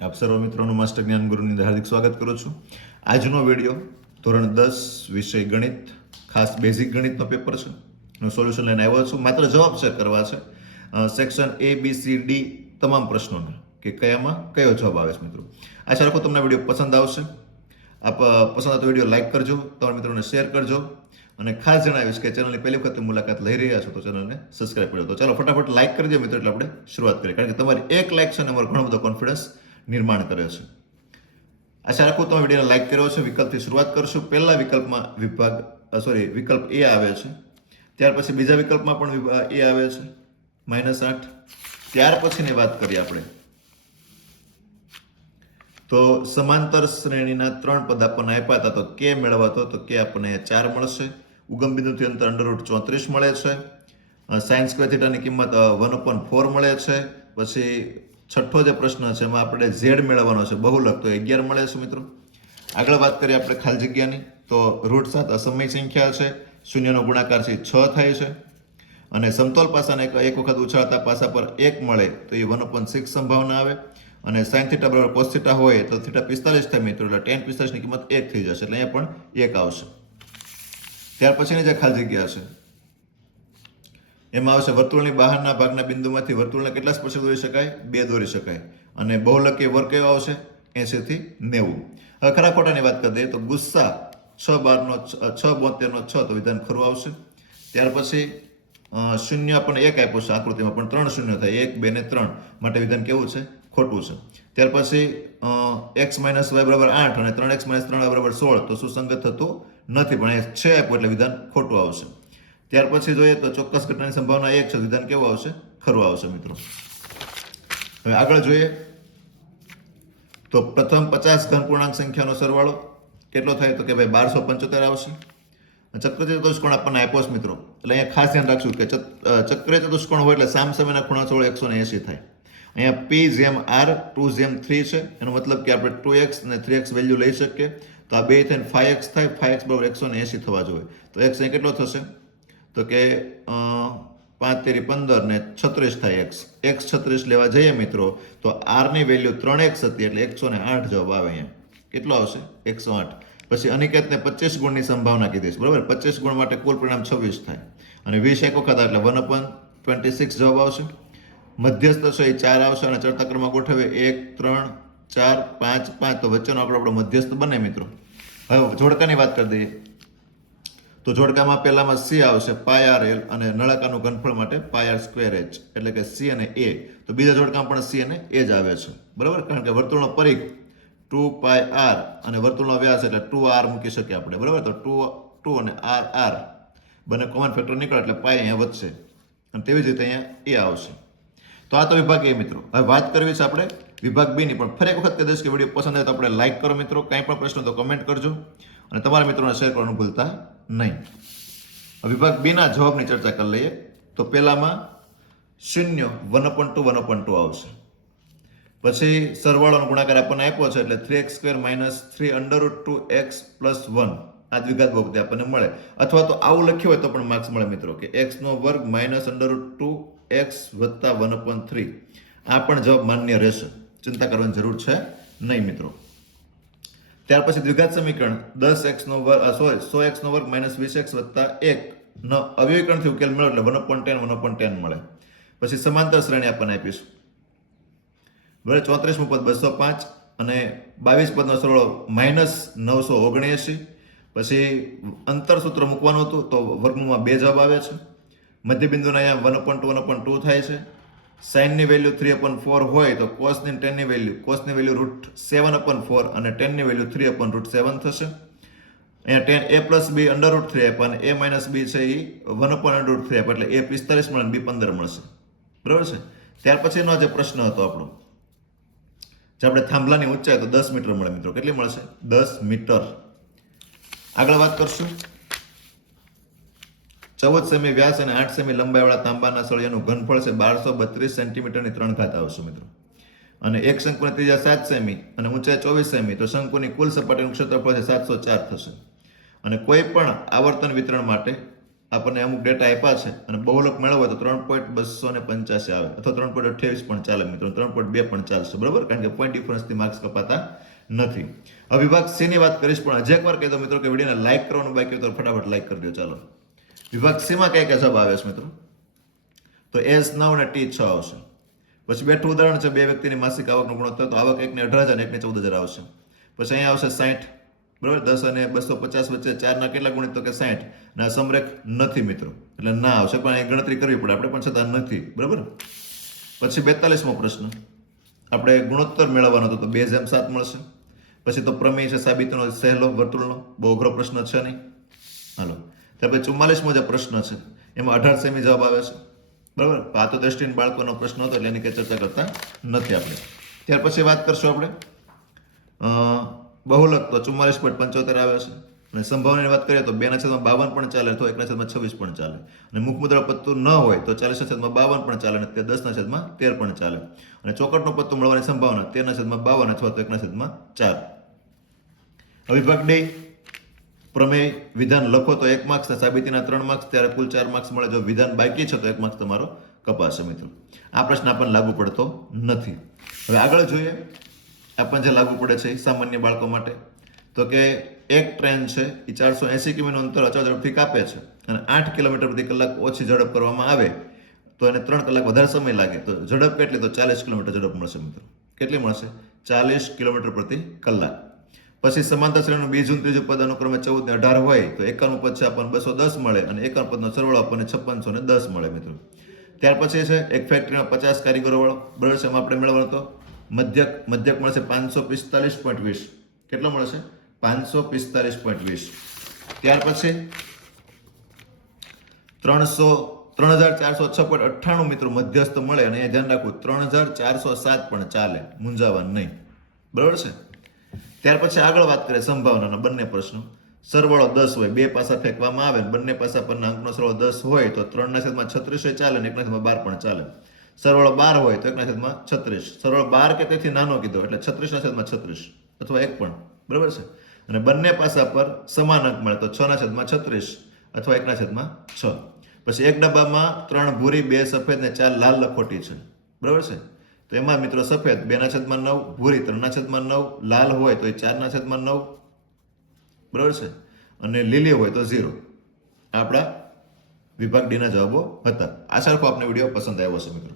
આપ સર્વ મિત્રોનું માસ્ટર જ્ઞાન ગુરુની અંદર હાર્દિક સ્વાગત કરું છું. આજનો વિડીયો ધોરણ 10 વિષય ગણિત, ખાસ બેઝિક ગણિતનો પેપર છે. એનું સોલ્યુશન લઈને આવ્યો છું. માત્ર જવાબ શેર કરવા છે. Section A, B, C, D તમામ પ્રશ્નોના કે કયામાં કયો જવાબ આવે છે મિત્રો. આશા રાખો તમને વિડીયો પસંદ આવશે. આપ પસંદ આવતો વિડીયો લાઈક કરજો, તમારા મિત્રોને શેર કરજો અને ખાસ જણાવીશ કે ચેનલની પહેલી વખત મુલાકાત લઈ રહ્યા છો તો ચેનલને સબસ્ક્રાઇબ કરજો. તો ચાલો ફટાફટ લાઈક કરી દો મિત્રો, એટલે આપણે શરૂઆત કરીએ. કારણ કે તમારી એક લાઈક છે ને અમારો ઘણો બધો કોન્ફિડન્સ નિર્માણ કરે છે. આશા રાખું તમે વિડીયોને લાઈક કર્યો છે. વિકલ્પથી શરૂઆત કરશું. પહેલા વિકલ્પમાં વિકલ્પ A આવે છે. ત્યાર પછી બીજા વિકલ્પમાં પણ A આવે છે -8. ત્યાર પછીની વાત કરીએ આપણે તો સમાંતર શ્રેણીના 3 પદ આપણને આપ્યા હતા. તો કે મેળવતો તો કે આપણને 4 મળશે. ઉગમ બિંદુથી અંતર √34 મળે છે. sin સ્ક્વેર થીટાની કિંમત 1/4 મળે છે. પછી છઠ્ઠો જે પ્રશ્ન છે એમાં આપણે z મેળવવાનો છે, બહુલક, તો 11 મળે છે મિત્રો. આગળ વાત કરીએ આપણે ખાલી જગ્યાની તો √7 અસમય સંખ્યા છે. શૂન્યનો ગુણાકાર છે 6 થાય છે. અને સમતોલ પાસાને એક વખત ઉછાળતા પાસા પર 1 મળે તો એ 1/6 સંભાવના આવે. અને sin θ બરાબર cos θ હોય તો θ 45 થાય મિત્રો, એટલે tan 45 ની કિંમત 1 થઈ જશે, એટલે અહીંયા પણ 1 આવશે. ત્યાર પછીની જે ખાલી જગ્યા છે એમાં આવશે વર્તુળની બહારના ભાગના બિંદુમાંથી વર્તુળને કેટલા સ્પર્શક દોરી શકાય? 2 દોરી શકાય. અને બહુલકીય વર્ગ કયો આવશે? 80 થી 90. હવે ખરા ખોટાની વાત કરી દઈએ તો ગુસ્સા 6/72 6 તો વિધાન ખરું આવશે. ત્યાર પછી શૂન્ય આપણને 1 આપ્યું છે આકૃતિમાં, પણ 3 શૂન્ય થાય, 1, 2 ને 3 માટે વિધાન કેવું છે? ખોટું છે. ત્યાર પછી x - y = 8 અને 3x - 3y = 16 તો સુસંગત થતું નથી, પણ અહીંયા 6 આપ્યું એટલે વિધાન ખોટું આવશે. ત્યાર પછી જોઈએ તો ચોક્કસ ઘટનાની સંભાવના 1 છે, વિધાન કેવું આવશે? ખરું આવશે મિત્રો. હવે આગળ જોઈએ તો પ્રથમ 50 ઘન પૂર્ણાંક સંખ્યાનો સરવાળો કેટલો થાય? તો કે ભાઈ 1275 આવશે. ચક્રીય ચતુષ્કોણ આપણને આપ્યો છે મિત્રો, એટલે અહીંયા ખાસ ધ્યાન રાખશું કે ચક્રીય ચતુષ્કોણ હોય એટલે સામસામેના ખૂણા 180 થાય. અહીંયા P/R 2/3 છે, એનો મતલબ કે આપણે 2x અને 3x વેલ્યુ લઈ શકીએ. તો આ બે થઈને 5x થાય, 5x = 180 થવા જોઈએ. તો x અહીં કેટલો થશે? તો કે 5 તેરી 15 ને 36 થાય x 36 લેવા જઈએ મિત્રો તો r ની વેલ્યુ 3x હતી, એટલે 108 જવાબ આવે. અહીંયા કેટલો આવશે? 108. પછી અનિકેતને 25 ગુણની સંભાવના કીધી છે, બરાબર. 25 ગુણ માટે કુલ પરિણામ 26 થાય અને 20 એક વખત એટલે 1/26 જવાબ આવશે. મધ્યસ્થ છે એ 4 આવશે અને ચડતા ક્રમમાં ગોઠવીએ 1, 3, 4, 5, 5 તો વચ્ચેનો આપણો મધ્યસ્થ બને મિત્રો. હવે જોડકાની વાત કરી દઈએ તો જોડકામાં પહેલામાં c આવશે πrl અને નળાકારનું ઘનફળ માટે πr²h, એટલે કે c અને a. તો બીજા જોડકામાં પણ c અને a જ આવે છે, બરાબર. કારણ કે વર્તુળનો પરિઘ 2πr અને વર્તુળનો વ્યાસ એટલે 2r મૂકી શકીએ આપણે, બરાબર. તો 2 અને r બંને કોમન ફેક્ટર નીકળે એટલે પાઈ અહીંયા વધશે અને તેવી જ રીતે અહીંયા a આવશે. તો આ તો વિભાગ A મિત્રો. હવે વાત કરવી છે આપણે વિભાગ B ની, પણ ફરી એક વખત કહી દઈશ કે વિડીયો પસંદ આવે તો આપણે લાઈક કરો મિત્રો. કંઈ પણ પ્રશ્ન તો કમેન્ટ કરજો અને તમારા મિત્રોને શેર કરવાનું ભૂલતા નહીં. વિભાગ B ના જવાબની ચર્ચા કરી લઈએ તો પહેલામાં શૂન્ય 1/2 આવશે. પછી સરવાળોનો ગુણાકાર આપણને આપ્યો છે એટલે 3x² - 3√2x + 1 આ દ્વિઘાત બહુપદી આપણને મળે. અથવા તો આવું લખ્યું હોય તો પણ માર્ક્સ મળે મિત્રો કે x² - √2x + 1/3. આ પણ જવાબ માન્ય રહેશે, ચિંતા કરવાની જરૂર છે નહીં મિત્રો. ત્યાર પછી દ્વિઘાત સમીકરણ 100x² - 20x + 1 નો અવયવીકરણથી ઉકેલ મેળવો એટલે 1/10 મળે. પછી સમાંતર શ્રેણી આપણને આપીશું, બરાબર. 34મું પદ 205 અને 22 પદનો સરવાળો -979. પછી અંતર સૂત્ર મૂકવાનું હતું તો વર્ગમૂળમાં 2 જવાબ આવે છે. મધ્યબિંદુના અહીંયા 1/2 થાય છે. સાઇનની વેલ્યુ 3/4 હોય તો કોસની ટેનની વેલ્યુ √7/4 અને ટેનની વેલ્યુ 3/√7 થશે. અહીંયા tan a + b √3 આપ્યા અને a - b છે એ 1/√3 આપ્યા એટલે a 45 મળે અને b 15 મળશે, બરાબર છે. ત્યાર પછીનો જે પ્રશ્ન હતો આપણો, જે આપણે થાંભલાની ઊંચાઈ તો 10 મીટર મળે મિત્રો. કેટલી મળશે? 10 મીટર. આગળ વાત કરશું 14 સેમી વ્યાસ અને 8 સેમી લંબાઈવાળા તાંબાના સળિયાનું ઘનફળ છે 1232 સેન્ટીમીટરની 3 ઘાત આવશે મિત્રો. અને એક શંકુની ત્રિજ્યા 7 સેમી અને ઊંચાઈ 24 સેમી, તો શંકુની કુલ સપાટીનું ક્ષેત્રફળ છે 704 થશે. અને કોઈ પણ આવર્તન વિતરણ માટે આપણને અમુક ડેટા આપ્યા છે અને બહુલક મેળવવો હોય તો 3.285 આવે અથવા 3.28 પણ ચાલે મિત્રો, 3.2 પણ ચાલશે, બરાબર, કારણ કે પોઈન્ટ ડિફરન્સથી માર્ક્સ કપાતા નથી. હવે વિભાગ સી ની વાત કરીશ, પણ હજી એકવાર કહી દો મિત્રો કે વિડીયોને લાઈક કરવાનું બાકી હોય તો ફટાફટ લાઈક કરી દો. ચાલો, વિભાગ સી માં કયા કયા જવાબ આવે છે મિત્રો? તો એસ 9 અને ટી 6 આવશે. પછી બેઠું ઉદાહરણ છે, બે વ્યક્તિની માસિક આવકનો ગુણોત્તર, તો આવક એકને 18,000 અને એકને 14,000 આવશે. પછી અહીંયા આવશે 60, બરાબર, 10 અને 250 વચ્ચે 4 ના કેટલા ગુણિત? તો કે 60. ના સમરેખ નથી મિત્રો, એટલે ના આવશે, પણ અહીં ગણતરી કરવી પડે આપણે, પણ છતાં નથી, બરાબર. પછી 42મો પ્રશ્ન, આપણે ગુણોત્તર મેળવવાનો હતો તો 2:7 મળશે. પછી તો પ્રમેય છે સાબિતીનો સહેલો વર્તુળનો, બહુ અઘરો પ્રશ્ન છે નહીં. હાલો, ત્યાર પછી 44મો જે પ્રશ્ન છે એમાં 18 સેમી જવાબ આવે છે, બરાબર. આ તો દ્રષ્ટિહીન બાળકોનો પ્રશ્ન હતો એટલે એની કઈ ચર્ચા કરતા નથી આપણે. ત્યાર પછી વાત કરશું આપણે બહુલક, તો 44.75 આવે છે. અને સંભાવનાની વાત કરીએ તો 2/52 પણ ચાલે, અથવા 1/26 પણ ચાલે. અને મુખમુદ્રા પત્તું ન હોય તો 40/52 પણ ચાલે, અને 10/13 પણ ચાલે. અને ચોકટનું પત્તું મળવાની સંભાવના 13/52 અથવા તો 1/4. વિભાગ ડી, પ્રમેય વિધાન લખો તો 1 માર્ક્સ, ને સાબિતીના 3 માર્ક્સ, ત્યારે કુલ 4 માર્ક્સ મળે. જો વિધાન બાકી છે તો 1 માર્ક્સ તમારો કપાશે મિત્રો. આ પ્રશ્ન આપણને લાગુ પડતો નથી. હવે આગળ જોઈએ આપણને જે લાગુ પડે છે સામાન્ય બાળકો માટે, તો કે એક ટ્રેન છે એ 480 કિમીનું અંતર અચળ ઝડપથી કાપે છે અને 8 કિલોમીટર પ્રતિ કલાક ઓછી ઝડપ કરવામાં આવે તો એને 3 કલાક વધારે સમય લાગે, તો ઝડપ કેટલી? તો 40 કિલોમીટર ઝડપ મળશે મિત્રો. કેટલી મળશે? 40 કિલોમીટર પ્રતિ કલાક. પછી સમાંતર શ્રેણીનું બીજું ત્રીજું પદ અનુક્રમે 14 ને 18 હોય તો 51 પદ છે આપણને 210 મળે, અને 51 પદનો સરવાળો આપણને 5610 મળે મિત્રો. ત્યાર પછી છે એક ફેક્ટરીમાં 50 કારીગરો વાળો, બરાબર છે, એમાં આપણે મેળવવાનો તો મધ્યક મળશે 545.20. કેટલો મળશે? 545.20. ત્યાર પછી 3406.98 મિત્રો મધ્યસ્થ મળે, અને એ ધ્યાન રાખવું 3407 પણ ચાલે, મૂંઝાવાનું નહીં, બરાબર છે. ત્યાર પછી આગળ વાત કરીએ સંભાવનાના બંને પ્રશ્નો. સરવાળો 10 હોય, બે પાસા ફેંકવામાં આવે, બંને પાસા પરના અંકનો સરવાળો 10 હોય તો 3/36 ચાલે, અને 1/12 પણ ચાલે. સરવાળો 12 હોય તો 1/36. સરવાળો 12 કે તેથી નાનો કીધો એટલે 36/36 અથવા 1 પણ, બરાબર છે. અને બંને પાસા પર સમાન અંક મળે તો 6/36 અથવા 1/6. પછી એક ડબ્બામાં 3 ભૂરી, 2 સફેદ ને 4 લાલ લખોટી છે, બરાબર છે. તો એમાં મિત્રો સફેદ 2/9, ભૂરી 3/9, લાલ હોય તો એ 4/9, બરાબર છે, અને લીલી હોય તો 0. આપણા વિભાગ ડી ના જવાબો હતા. આશા રાખો આપને વિડીયો પસંદ આવ્યો હશે મિત્રો.